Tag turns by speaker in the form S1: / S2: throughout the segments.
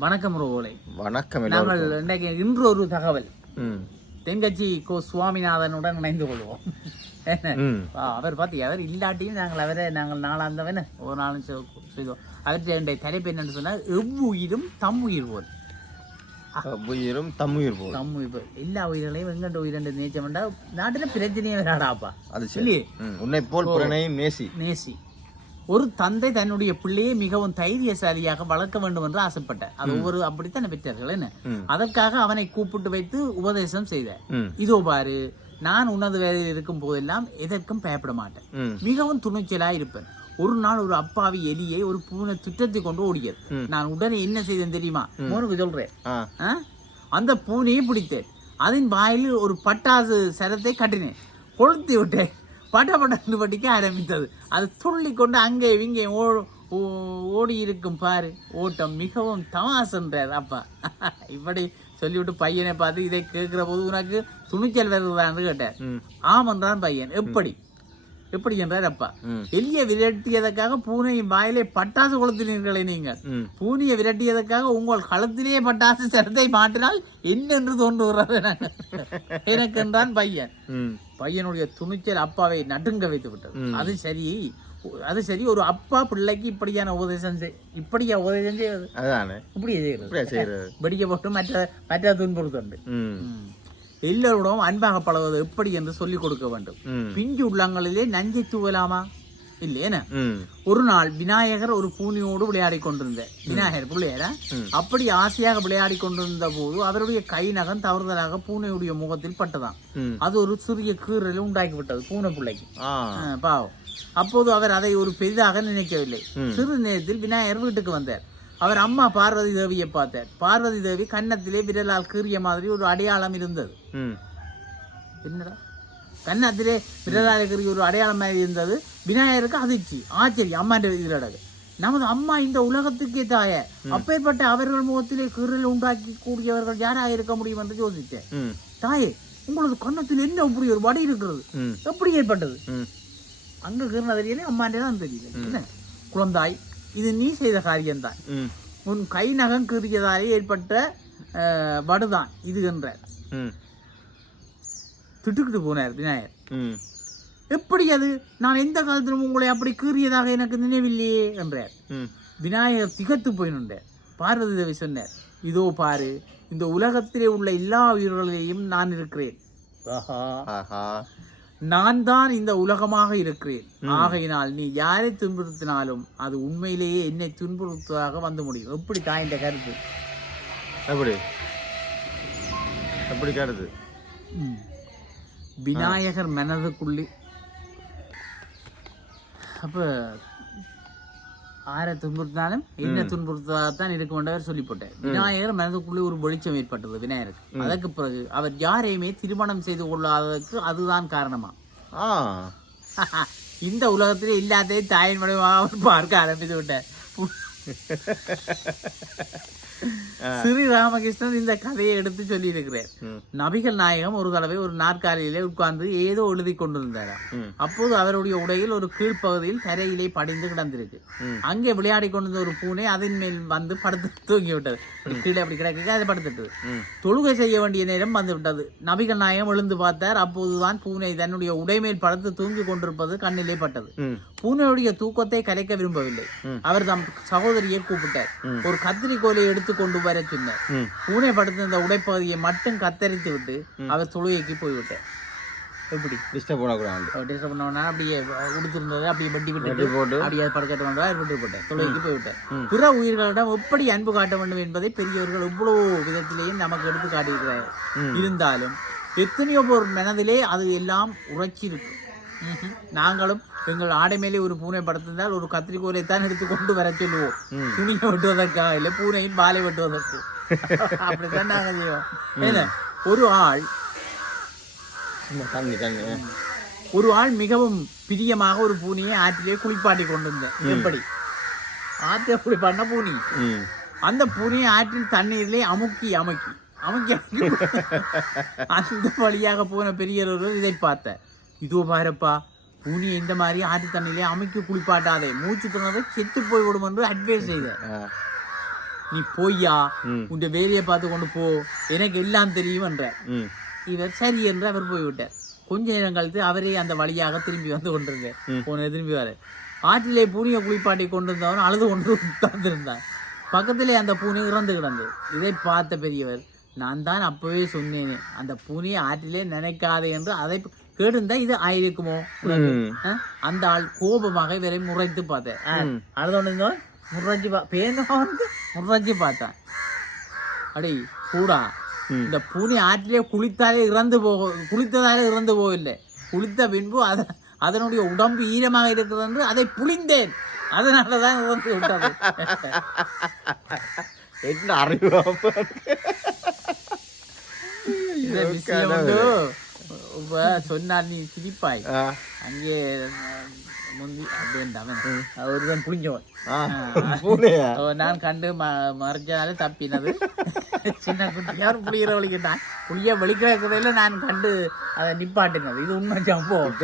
S1: வணக்கம் ரோலை
S2: வணக்கம்
S1: நாங்கள் இன்றைக்கு இன்று ஒரு தகவல்.
S2: ம்.
S1: தெங்கச்சி கோ சுவாமிநாதனுடன் இணைந்து கொள்வோம். அவர் பார்த்தி அவர் இல்லாட்டியும் நாங்கள் அவரை நாங்கள் நாளாந்தவன. ஒரு நாளும் செய்தோம். அவற்றை தலைப்பு என்னன்னு சொன்னால் எவ்வுயிரும் தம் உயிர் போல்
S2: உயிரும் தம்முயிர் போல்.
S1: தம் உயிர் போல். எல்லா உயிர்களையும் எங்கண்ட உயிரண்டு நேச்சம் நாட்டில் பிரச்சனையே வராடாப்பா
S2: அது ம், உன்னை போல் நேசி.
S1: நேசி. ஒரு தந்தை தன்னுடைய பிள்ளையை மிகவும் தைரியசாலியாக வளர்க்க வேண்டும் என்று ஆசைப்பட்டார். அது ஒவ்வொரு அப்படித்தானே பெற்றார்கள் என்ன. அதற்காக அவனை கூப்பிட்டு வைத்து உபதேசம் செய்தார். இதோ பாரு நான் உனது வேலையில் இருக்கும் போதெல்லாம் எதற்கும் பயப்பட மாட்டேன். மிகவும் துணிச்சலாய் இருப்பேன். ஒரு நாள் ஒரு அப்பாவி எலியை ஒரு பூனை திட்டத்தை கொண்டு ஓடியது. நான் உடனே என்ன செய்தேன் தெரியுமா? உனக்கு சொல்றேன்? அந்த பூனையை பிடித்தேன். அதன் வாயில் ஒரு பட்டாசு சரத்தை கட்டினேன். கொளுத்தி விட்டேன். பட்ட பட்டன்னு படிக்க ஆரம்பித்தது. அது துள்ளி கொண்டு அங்கே இங்கே ஓ ஓ- ஓடி இருக்கும் பாரு. ஓட்டம் மிகவும் தமாசன்றார் அப்பா. இப்படி சொல்லிவிட்டு பையனை பார்த்து இதை கேட்கிற போது உனக்கு துணிச்சல் வருதான்னு கேட்டார். ஆமன்றான் பையன். எப்படி? எப்படி என்றார் அப்பா? எலியை விரட்டியதற்காக பூனையின் வாயிலே பட்டாசு கொளுத்தினீர்களே நீங்கள். பூனியை விரட்டியதற்காக உங்கள் களத்திலே பட்டாசு சரத்தை மாட்டினால் என்னென்று தோன்றுகிறது எனக்கு. எனக்கென்றான் பையன். பையனுடைய துணிச்சல் அப்பாவை நடுங்க வைத்து விட்டது. அது சரி. அது சரி ஒரு அப்பா பிள்ளைக்கு இப்படியான உபதேசம் இப்படியா உபதேசம் செய்வது? இப்படியா
S2: செய்யறது
S1: வெடிக்க போட்டு மற்ற மற்ற துன்புறுத்தண்டு
S2: ம்
S1: எல்லோருடன் அன்பாக பழகுவது எப்படி என்று சொல்லிக் கொடுக்க வேண்டும். பிஞ்சு உள்ளங்களிலே நஞ்சை தூவலாமா? இல்லையேன. ஒரு நாள் விநாயகர் ஒரு பூனியோடு விளையாடி கொண்டிருந்த விநாயகர் பிள்ளையரா. அப்படி ஆசையாக விளையாடி கொண்டிருந்த போது அவருடைய கை நகம் தவறுதலாக பூனையுடைய முகத்தில் பட்டதாம். அது ஒரு சிறிய கீறலை உண்டாக்கி விட்டது பூனை பிள்ளைக்கு. பாவம். அப்போது அவர் அதை ஒரு பெரிதாக நினைக்கவில்லை. சிறு நேரத்தில் விநாயகர் வீட்டுக்கு வந்தார். அவர் அம்மா பார்வதி தேவியை பார்த்தார். பார்வதி தேவி கன்னத்திலே விரலால் கீறிய மாதிரி ஒரு அடையாளம் இருந்தது. என்னடா? கன்னத்திலே கீறிய ஒரு அடையாளம் மாதிரி இருந்தது. விநாயகருக்கு அதிர்ச்சி. ஆச்சரியம் அம்மா இதில் நமது அம்மா இந்த உலகத்துக்கே தாய. அப்பேற்பட்ட அவர்கள் முகத்திலே கீறல் உண்டாக்கி கூடியவர்கள் யாராக இருக்க முடியும் என்று யோசித்தேன். தாயே உங்களது கன்னத்தில் என்ன இப்படி ஒரு வடி இருக்கிறது? எப்படி ஏற்பட்டது? அங்க கீறின தெரியல அம்மாண்டே தான் தெரியல என்ன? குழந்தாய் இது நீ செய்த காரியம்தான். உன் கை நகம் கீறியதாலே ஏற்பட்ட வடுதான் இது என்றார் திட்டுக்கிட்டு போனார் விநாயகர்.
S2: ம்.
S1: எப்படி அது? நான் எந்த காலத்திலும் உங்களை அப்படி கீறியதாக எனக்கு நினைவில்லையே என்றார்.
S2: ம்.
S1: விநாயகர் திகத்து போய் நின்றார். பார்வதி தேவி சொன்னார் இதோ பாரு இந்த உலகத்திலே உள்ள எல்லா உயிர்களிலேயும் நான் இருக்கிறேன். ஆஹா.
S2: ஆஹா.
S1: நான் தான் இந்த உலகமாக இருக்கிறேன். ஆகையினால் நீ யாரை துன்புறுத்தினாலும் அது உண்மையிலேயே என்னை துன்புறுத்துவதாக வந்து முடியும். எப்படி தான் இந்த கருத்து?
S2: எப்படி எப்படி கருது
S1: விநாயகர் மனதுக்குள்ளே. அப்ப ஆரை துன்புறுத்தினாலும் என்ன துன்புறுத்ததான் இருக்க வேண்டவர் சொல்லி போட்டார் விநாயகர் மனதுக்குள்ளே ஒரு வெளிச்சம் ஏற்பட்டது விநாயகருக்கு. அதற்கு பிறகு அவர் யாரையுமே திருமணம் செய்து கொள்ளாததற்கு அதுதான் காரணமா. இந்த உலகத்திலே இல்லாததை தாயின் அவர் பார்க்க ஆரம்பித்து விட்டார் ஸ்ரீ ராமகிருஷ்ணன் இந்த கதையை எடுத்து சொல்லியிருக்கிறார். நபிகள் நாயகம் ஒரு தடவை ஒரு நாற்காலியிலே உட்கார்ந்து ஏதோ எழுதி கொண்டிருந்தாராம்.
S2: ம்.
S1: அப்போது அவருடைய உடையில் ஒரு கீழ்ப்பகுதியில் தரையிலே படிந்து கிடந்திருக்கு. அங்கே விளையாடி கொண்டிருந்த ஒரு பூனை அதன் மேல் வந்து படுத்து தூங்கி விட்டது கீழே அப்படி கிடக்க அது படுத்துட்டது தொழுகை செய்ய வேண்டிய நேரம் வந்து விட்டது நபிகள் நாயகம் எழுந்து பார்த்தார். அப்போதுதான் பூனை தன்னுடைய உடைமேல் படுத்து தூங்கி கொண்டிருப்பது கண்ணிலே பட்டது. பூனையுடைய தூக்கத்தை கலைக்க விரும்பவில்லை. அவர் தம் சகோதரியை கூப்பிட்டார். ஒரு கத்திரிக்கோலை எடுத்து கொண்டு வர சொன்னார். பூனை படுத்திருந்த உடைப்பகுதியை மட்டும் கத்தரித்து விட்டு அவர் தொழுகைக்கு போய்விட்டார் எப்படி?
S2: டிஸ்டர்ப் பண்ணக்கூடாது
S1: டிஸ்டர்ப் பண்ணவனா அப்படியே உடுத்திருந்ததை அப்படியே வட்டி விட்டு
S2: போட்டு.
S1: அப்படியே படுக்கட்டு வந்தா விட்டு போட்டார் தொழுகைக்கு போய்விட்டார். பிற உயிர்களிடம் எப்படி அன்பு காட்ட வேண்டும் என்பதை பெரியவர்கள் இவ்வளவு விதத்திலேயும் நமக்கு எடுத்து காட்டியிருக்கிறார். இருந்தாலும் எத்தனையோ பேர் மனதிலே அது எல்லாம் உரைச்சி இருக்கு ம்ஹும். நாங்களும் எங்கள் ஆடை மேலே ஒரு பூனை படுத்திருந்தால் ஒரு கத்திரிக்கோலை தான் எடுத்து கொண்டு வர சொல்லுவோம். துணியை வெட்டுவதற்காக இல்லை பூனையின் பாலை வெட்டுவதற்கு? அப்படித்தான் நாங்கள் செய்வோம். ஒரு ஆள் ஒரு ஆள் மிகவும் பிரியமாக ஒரு பூனையை ஆற்றிலே குளிப்பாட்டி கொண்டிருந்தேன். எப்படி? ஆற்றை குளிப்பாட்டின பூனி. அந்த பூனையை ஆற்றில் தண்ணீரிலே அமுக்கி அமுக்கி அமுக்கி அந்த வழியாக போன பெரியவர்கள் இதை பார்த்தார். இதோ பாருப்பா பூனி இந்த மாதிரி ஆற்று தண்ணியிலே அமுக்கி குளிப்பாட்டாதே. மூச்சு திறனதை செத்து போய்விடும் என்று அட்வைஸ் செய்தார்
S2: ஆ.
S1: நீ போய்யா. உன் வேலையை பார்த்து கொண்டு போ எனக்கு எல்லாம் தெரியும் என்ற இவர் சரி என்று அவர் போய்விட்டார். கொஞ்ச நேரம் கழித்து அவரே அந்த வழியாக திரும்பி வந்து கொண்டிருந்தார். போன திரும்பி வர ஆற்றிலே பூனையை குளிப்பாட்டி கொண்டிருந்தவன் அழுது கொண்டு உட்கார்ந்திருந்தான் பக்கத்திலே அந்த பூனை இறந்து கிடந்தது. இதை பார்த்த பெரியவர் நான் தான் அப்பவே சொன்னேனே அந்த பூனையை ஆற்றிலே நினைக்காதே என்று அதை கேட்டிருந்தா இது ஆயிருக்குமோ? அந்த ஆள் கோபமாக இவரை முறைத்து பார்த்தேன் அழுதோண்டு முறைச்சு பா பேருந்து முறைச்சு பார்த்தான். அடே கூடா. இந்த பூனை ஆற்றிலே குளித்தாலே இறந்து போக குளித்ததாலே இறந்து போகவில்லை. குளித்த பின்பு அத அதனுடைய உடம்பு ஈரமாக இருக்கிறது என்று அதை புளிந்தேன். அதனால தான் இறந்து விட்டது.
S2: என்ன அறிவு
S1: இப்ப சொன்னால் நீ சிரிப்பாய் அங்கே முந்தி அப்படின்றான் ஒருவன் புளிஞ்சவன் நான் கண்டு ம- மறைச்சதால தப்பினது. சின்ன குட்டியார் புளிகிற வலிக்கிட்டான் புளிய வெளிக்கிறதுல நான் கண்டு அதை நிப்பாட்டினது. இது உண்மை சம்பவம்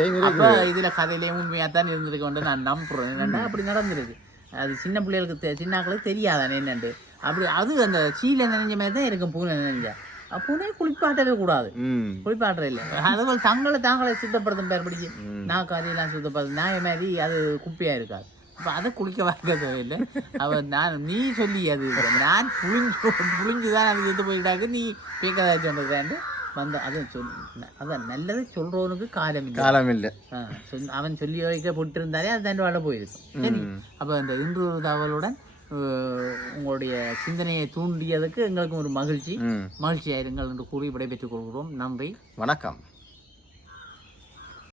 S1: இதுல கதையிலேயே உண்மையா தான் இருந்திருக்க கொண்டு நான் நம்புறேன். என்னன்னா அப்படி நடந்திருக்கு. அது சின்ன பிள்ளைகளுக்கு சின்னாக்களுக்கு தெரியாதானே என்னண்டு. அப்படி அது அந்த சீலை நினைஞ்ச மாதிரி தான் இருக்கும் பூனை நினைஞ்சா. அப்ப பூனை குளிப்பாட்டவே கூடாது. குளிப்பாட்டுற இல்லை. அதுபோல் தங்களை தாங்களை சுத்தப்படுத்தும் பேர் பிடிச்சி. நான் கறியெல்லாம் சுத்தப்படுத்தும் நான் மாதிரி அது குப்பையா இருக்காது. அப்ப அதை குளிக்க வைக்கிறது இல்லை. அவன் நான் நீ சொல்லி அது. நான் புளிஞ்சு புளிஞ்சுதான் அது எடுத்து போயிட்டாக்கு நீ பேக்கதா சொல்றதாண்டு வந்த அதை சொல் அதான் நல்லது சொல்றவனுக்கு காலம் இல்லை.
S2: காலம் இல்லை.
S1: அவன் சொல்லி வைக்க போட்டிருந்தாலே அது தண்டு வாழ போயிருக்கும். சரி. அப்போ இந்த இன்று ஒரு தகவலுடன் உங்களுடைய சிந்தனையை தூண்டியதுக்கு எங்களுக்கு ஒரு மகிழ்ச்சி.
S2: ம்.
S1: மகிழ்ச்சியாயிருங்கள் என்று கூறி விடைபெற்றுக் கொள்கிறோம். நன்றி.
S2: வணக்கம்.